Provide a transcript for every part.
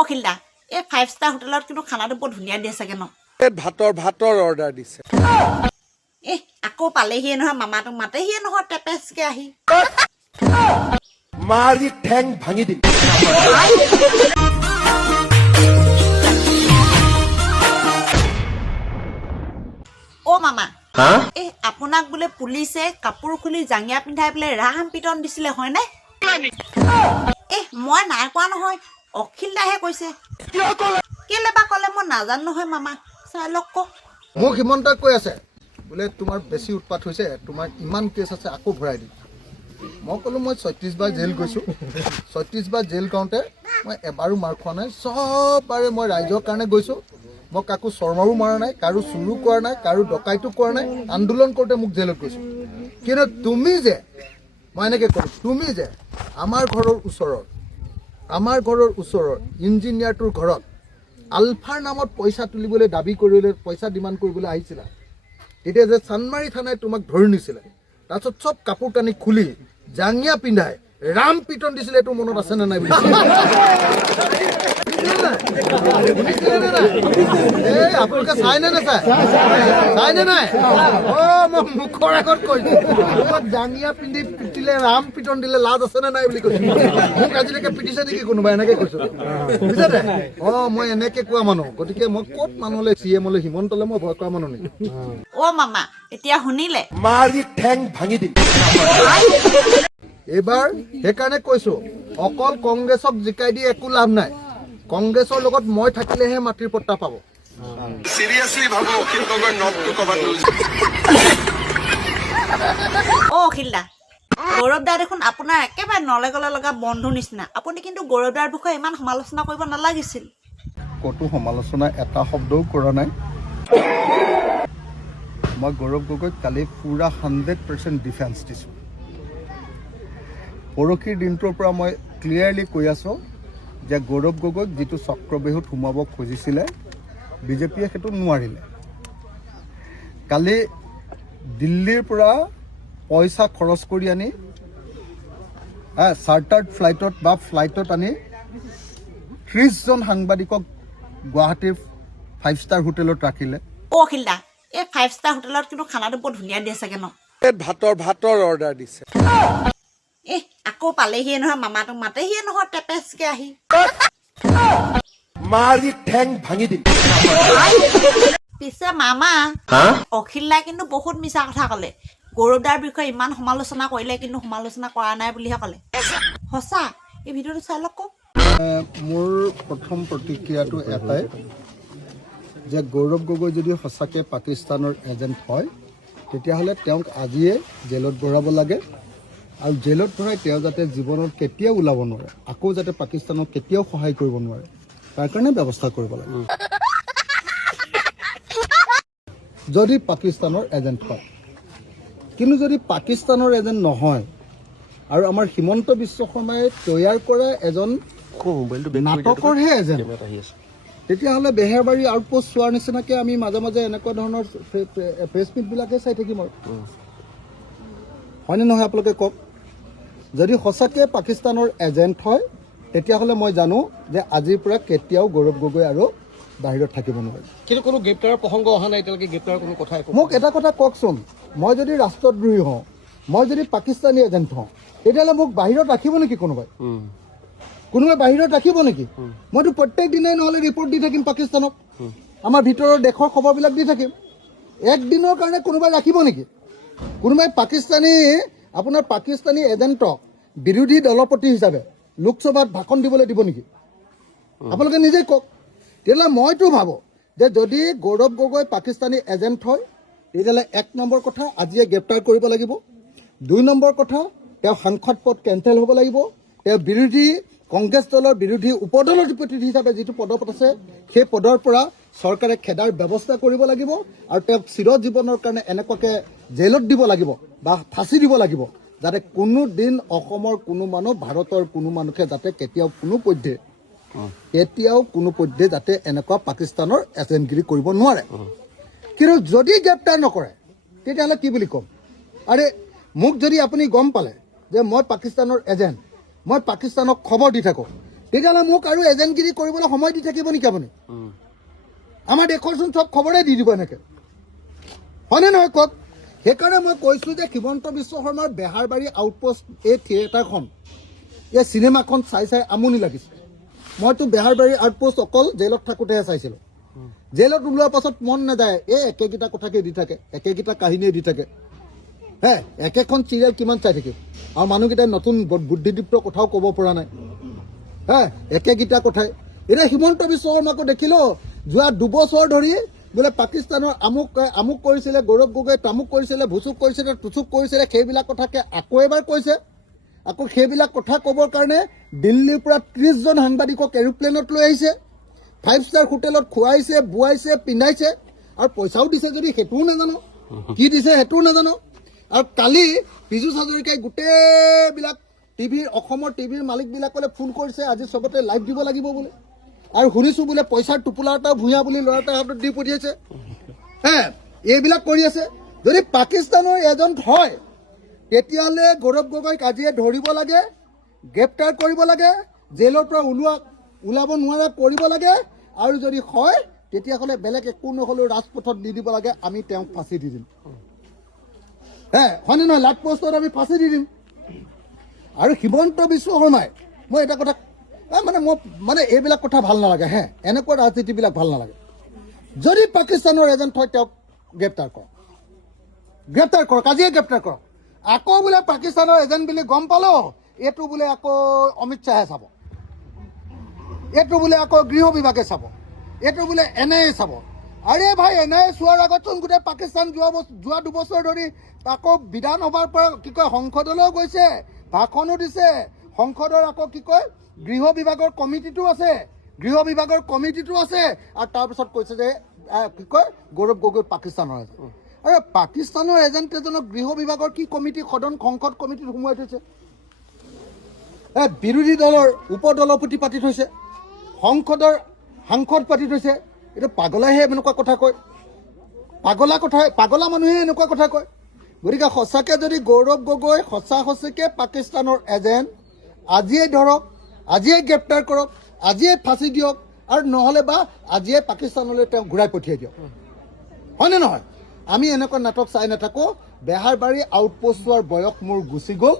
অখিলদা এই 5 ষ্টাৰ হোটেলত কিন্তু খানাটো বৰ ধুনীয়া দিয়ে চাগে ন ভাতৰ অৰ্ডাৰ দিছে আকৌ পালেহিয়ে নহয় মামাটোক মাতেহিয়ে নহয় টেপেচকে আহি মাৰি ঠেং ভাঙি দিম মামা আপোনাক বোলে পুলিচে কাপোৰ খুলি জাঙিয়া পিন্ধাই বোলে ৰাম পিটন দিছিলে হয়নে মই নাই কোৱা নহয় অখিলদাহে কৈছে কেলে বা ক'লে মই নাজানো নহয় মামা চাই লওক ক মোক হিমন্তই কৈ আছে বোলে তোমাৰ বেছি উৎপাত হৈছে তোমাৰ ইমান কেছ আছে আকৌ ভৰাই দিম মই ক'লো মই 36 বাৰ জেল গৈছোঁ 36 বাৰ জেল কাউণ্টে মই এবাৰো মাৰ খোৱা নাই চববাৰে মই ৰাইজৰ কাৰণে গৈছোঁ মই কাকো শৰ্মাও মাৰা নাই কাৰো চুৰু কৰা নাই কাৰো ডকাইতো কৰা নাই আন্দোলন কৰোঁতে মোক জেলত গৈছোঁ কিন্তু তুমি যে মই এনেকৈ ক'লোঁ তুমি যে আমাৰ ঘৰৰ ওচৰৰ ইঞ্জিনিয়াৰটোৰ ঘৰত আলফাৰ নামত পইচা তুলিবলৈ দাবী কৰিবলৈ পইচা ডিমাণ্ড কৰিবলৈ আহিছিলা তেতিয়া যে চানমাৰী থানাই তোমাক ধৰি নিছিলে তাৰপিছত চব কাপোৰ কানি খুলি জাঙিয়া পিন্ধাই ৰাম পিটন দিছিলে এইটো মনত আছেনে নাই আপোনালোকে চাইনে নাচাই চাইনে নাই মই মুখৰ আগত কৈছোঁ তোমাক জাঙিয়া পিন্ধি পিটিলে ৰাম পিটন দিলে লাজ আছেনে নাই বুলি কৈছোঁ মোক আজিলৈকে পিটিছে নেকি কোনোবা এনেকৈ কৈছোঁ বুজিছে মই এনেকৈ কোৱা মানুহ গতিকে মই ক'ত মানুহলৈ CM-লৈ হিমন্তলৈ মই ভয় কৰা মানুহ নেকি মামা এতিয়া শুনিলে মাৰি ঠেং ভাঙি দিম এইবাৰ সেইকাৰণে কৈছোঁ অকল কংগ্ৰেছক জিকাই দি একো লাভ নাই কংগ্ৰেছৰ লগত মই থাকিলেহে মাটিৰ পট্টা পাব সিৰিয়াসলি ভাবো অখিল গগৈ নটটো কবাত অখিলদা গৌৰৱদা দেখোন আপোনাৰ একেবাৰে নলে গলে লগা বন্ধু নিচিনা আপুনি কিন্তু গৌৰৱদাৰ বিষয়ে ইমান সমালোচনা কৰিব নালাগিছিল ক'তো সমালোচনা এটা শব্দও কৰা নাই মই গৌৰৱ গগৈক কালি পুৰা 100% ডিফেন্স দিছোঁ পৰহিৰ দিনটোৰ পৰা মই ক্লিয়াৰলি কৈ আছোঁ যে গৌৰৱ গগৈক যিটো চক্ৰবেহুত সোমাব খুজিছিলে বিজেপিয়ে সেইটো নোৱাৰিলে কালি দিল্লীৰ পৰা পইচা খৰচ কৰি আনি চাৰ্টাৰ্ড ফ্লাইটত আনি 30জন সাংবাদিকক গুৱাহাটীৰ 5 ষ্টাৰ হোটেলত ৰাখিলে অখিলদা এই 5 ষ্টাৰ হোটেলত কিন্তু খানাটো বৰ ধুনীয়া দিয়ে চাগে ন ভাতৰ অৰ্ডাৰ দিছে আকৌ পালেহিয়ে নহয় মামাটোক মাতেহিয়ে নহয় টেপেচকে আহি মাৰি ঠেং ভাঙি দিম পিছে মামা অখিলদাই কিন্তু বহুত মিছা কথা ক'লে গৌৰৱদাৰ বিষয়ে ইমান সমালোচনা কৰিলে কিন্তু সমালোচনা কৰা নাই বুলিহে ক'লে সঁচা এই ভিডিঅ'টো চাই লওক মোৰ প্ৰথম প্ৰতিক্ৰিয়াটো এটাই যে গৌৰৱ গগৈ যদি সঁচাকৈ পাকিস্তানৰ এজেণ্ট হয় তেতিয়াহ'লে তেওঁক আজিয়ে জেলত ভৰাব লাগে আৰু জেলত ভৰাই তেওঁ যাতে জীৱনত কেতিয়াও ওলাব নোৱাৰে আকৌ যাতে পাকিস্তানক কেতিয়াও সহায় কৰিব নোৱাৰে তাৰ কাৰণে ব্যৱস্থা কৰিব লাগে যদি পাকিস্তানৰ এজেণ্ট হয় কিন্তু যদি পাকিস্তানৰ এজেণ্ট নহয় আৰু আমাৰ হিমন্ত বিশ্ব শৰ্মাই তৈয়াৰ কৰা এজন নাটকৰহে এজেণ্ট তেতিয়াহ'লে বেহেৰবাৰী আউটপোষ্ট চোৱাৰ নিচিনাকৈ আমি মাজে মাজে এনেকুৱা ধৰণৰ প্ৰেছ মিটবিলাকে চাই থাকিম আৰু হয়নে নহয় আপোনালোকে কওক যদি সঁচাকৈ পাকিস্তানৰ এজেণ্ট হয় তেতিয়াহ'লে মই জানো যে আজিৰ পৰা কেতিয়াও গৌৰৱ গগৈ আৰু বাহিৰত থাকিব নোৱাৰে কিন্তু কোনো গ্ৰেপ্তাৰৰ প্ৰসংগ অহা নাই এতিয়ালৈকে গ্ৰেপ্তাৰৰ কোনো কথা মোক এটা কথা কওকচোন মই যদি ৰাষ্ট্ৰদ্ৰোহী হওঁ মই যদি পাকিস্তানী এজেণ্ট হওঁ তেতিয়াহ'লে মোক বাহিৰত ৰাখিব নেকি কোনোবাই বাহিৰত ৰাখিব নেকি মইতো প্ৰত্যেক দিনাই নহ'লে ৰিপৰ্ট দি থাকিম পাকিস্তানক আমাৰ ভিতৰৰ দেশৰ খবৰবিলাক দি থাকিম একদিনৰ কাৰণে কোনোবাই ৰাখিব নেকি কোনোবাই পাকিস্তানী এজেণ্টক বিৰোধী দলপতি হিচাপে লোকসভাত ভাষণ দিবলৈ দিব নেকি আপোনালোকে নিজেই কওক তেতিয়াহ'লে মইতো ভাবোঁ যে যদি গৌৰৱ গগৈ পাকিস্তানী এজেণ্ট হয় তেতিয়াহ'লে 1 নম্বৰ কথা আজিয়ে গ্ৰেপ্তাৰ কৰিব লাগিব 2 নম্বৰ কথা তেওঁ সাংসদ পদ কেঞ্চেল হ'ব লাগিব তেওঁ কংগ্ৰেছ দলৰ বিৰোধী উপদলপতি হিচাপে যিটো পদত আছে সেই পদৰ পৰা চৰকাৰে খেদাৰ ব্যৱস্থা কৰিব লাগিব আৰু তেওঁক চিৰজীৱনৰ কাৰণে এনেকুৱাকৈ জেলত দিব লাগিব বা ফাঁচি দিব লাগিব যাতে কোনো দিন অসমৰ কোনো মানুহ ভাৰতৰ কোনো মানুহে যাতে কেতিয়াও কোনো পধ্যে যাতে এনেকুৱা পাকিস্তানৰ এজেণ্টগিৰি কৰিব নোৱাৰে কিন্তু যদি গ্ৰেপ্তাৰ নকৰে তেতিয়াহ'লে কি বুলি ক'ম আৰে মোক যদি আপুনি গম পালে যে মই পাকিস্তানৰ এজেণ্ট মই পাকিস্তানক খবৰ দি থাকোঁ তেতিয়াহ'লে মোক আৰু এজেণ্টগিৰি কৰিবলৈ সময় দি থাকিব নেকি আপুনি? আমাৰ দেশৰচোন চব খবৰে দি দিব এনেকৈ, হয়নে নহয় কওক? সেইকাৰণে মই কৈছোঁ যে হিমন্ত বিশ্ব শৰ্মাৰ বেহাৰবাৰী আউটপোষ্ট এই থিয়েটাৰখন, এই চিনেমাখন চাই চাই আমনি লাগিছে। মইতো বেহাৰবাৰী আউটপোষ্ট অকল জেইলত থাকোঁতেহে চাইছিলোঁ। জেইলত ওলোৱাৰ পাছত মন নাযায়, এই একেকেইটা কথাকে দি থাকে, একেকেইটা কাহিনীয়ে দি থাকে। হে, একেখন চিৰিয়েল কিমান চাই থাকিম? আৰু মানুহকেইটাই নতুন বুদ্ধিদীপ্ত কথাও ক'ব পৰা নাই। হে, একেকেইটা কথাই। এতিয়া হিমন্ত বিশ্ব শৰ্মাকো দেখিলোঁ যোৱা 2 বছৰ ধৰি বোলে পাকিস্তানৰ আমুক কৰিছিলে, গৌৰৱ গগৈ তামুক কৰিছিলে, ভুচুক কৰিছিলে, টুচুক কৰিছিলে, সেইবিলাক কথাকে আকৌ এবাৰ কৈছে। আকৌ সেইবিলাক কথা ক'বৰ কাৰণে দিল্লীৰ পৰা 30 জন সাংবাদিকক এৰোপ্লেনত লৈ আহিছে, 5 ষ্টাৰ হোটেলত খুৱাইছে, বোৱাইছে, পিন্ধাইছে, আৰু পইচাও দিছে যদি সেইটোও নাজানো, কি দিছে সেইটোও নাজানো। আৰু কালি পীযুষ হাজৰিকাই গোটেইবিলাক অসমৰ টিভিৰ মালিকবিলাকলৈ ফোন কৰিছে, আজি চবতে লাইভ দিব লাগিব বোলে। আৰু শুনিছোঁ বোলে পইচাৰ টোপোলা এটা ভূঞা বুলি ল'ৰা এটা হাতত দি পঠিয়াইছে। হে, এইবিলাক কৰি আছে। যদি পাকিস্তানৰ এজেণ্ট হয় তেতিয়াহ'লে গৌৰৱ গগৈক আজিয়ে ধৰিব লাগে, গ্ৰেপ্তাৰ কৰিব লাগে, জেইলৰ পৰা ওলাব নোৱাৰা কৰিব লাগে, আৰু যদি হয় তেতিয়াহ'লে বেলেগ একো নহ'লেও ৰাজপথত দি দিব লাগে, আমি তেওঁক ফাঁচি দি দিম। হে, হয়নে নহয়? লাট পোষ্টত আমি ফাঁচি দি দিম। আৰু হিমন্ত বিশ্ব শৰ্মাই, মই এটা কথা মানে এইবিলাক কথা ভাল নালাগে। হে, এনেকুৱা ৰাজনীতিবিলাক ভাল নালাগে। যদি পাকিস্তানৰ এজেণ্ট হয় তেওঁক গ্ৰেপ্তাৰ কৰক, আজিয়ে গ্ৰেপ্তাৰ কৰক। আকৌ বোলে পাকিস্তানৰ এজেণ্ট বুলি গম পালোঁ, এইটো বোলে আকৌ অমিত শ্বাহে চাব, এইটো বোলে আকৌ গৃহ বিভাগে চাব, এইটো বোলে NIA চাব। আৰে ভাই, NIA চোৱাৰ আগতচোন গোটেই পাকিস্তান যোৱা 2 বছৰ ধৰি আকৌ বিধানসভাৰ পৰা সংসদলৈও গৈছে, ভাষণো দিছে। সংসদৰ আকৌ গৃহ বিভাগৰ কমিটিটো আছে, আৰু তাৰপিছত কৈছে যে গৌৰৱ গগৈ পাকিস্তানৰ এজেণ্ট। আৰে পাকিস্তানৰ এজেণ্ট এজনক গৃহ বিভাগৰ কি কমিটি, সংসদ কমিটিত সোমোৱাই থৈছে? বিৰোধী দলৰ উপদলপতি পাতি থৈছে, সংসদৰ সাংসদ পাতি থৈছে। এইটো পাগলাইহে এনেকুৱা কথা কয়, পাগলা মানুহে এনেকুৱা কথা কয়। গতিকে সঁচাকৈ যদি গৌৰৱ গগৈ সঁচাকৈ পাকিস্তানৰ এজেণ্ট, আজিয়ে ধৰক, আজিয়ে গ্ৰেপ্তাৰ কৰক, আজিয়ে ফাঁচি দিয়ক, আৰু নহ'লে বা আজিয়ে পাকিস্তানলৈ তেওঁক ঘূৰাই পঠিয়াই দিয়ক, হয়নে নহয়? আমি এনেকুৱা নাটক চাই নাথাকোঁ। বেহাৰবাৰী আউটপোষ্ট চোৱাৰ বয়স মোৰ গুচি গ'ল।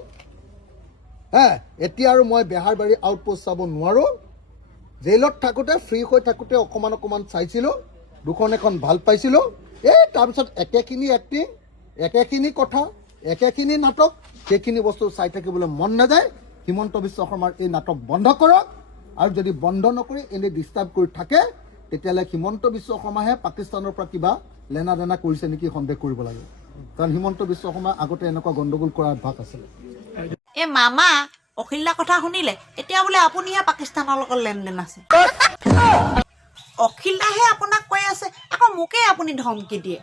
হে, এতিয়া আৰু মই বেহাৰবাৰী আউটপোষ্ট চাব নোৱাৰোঁ। জেইলত থাকোঁতে, ফ্ৰী হৈ থাকোঁতে অকণমান চাইছিলোঁ, 2খন এখন ভাল পাইছিলোঁ। তাৰপিছত একেখিনি এক্টিং, একেখিনি কথা, একেখিনি নাটক, সেইখিনি বস্তু চাই থাকিবলৈ মন নাযায়। হিমন্ত বিশ্ব শৰ্মাৰ এই নাটক বন্ধ কৰক, আৰু যদি বন্ধ নকৰি এনেই ডিষ্টাৰ্ব কৰি থাকে তেতিয়াহ'লে হিমন্ত বিশ্ব শৰ্মাহে পাকিস্তানৰ পৰা কিবা লেনা দেনা কৰিছে নেকি সন্দেহ কৰিব লাগে। কাৰণ হিমন্ত বিশ্ব শৰ্মা আগতে এনেকুৱা গণ্ডগোল কৰাৰ অভ্যাস আছিলে। এই মামা অখিলদাৰ কথা শুনিলে, এতিয়া বোলে আপুনিহে পাকিস্তানৰ লগত লেনদেন আছে। অখিলদাহে আপোনাক কৈ আছে, আকৌ মোকেই আপুনি ধমকি দিয়ে।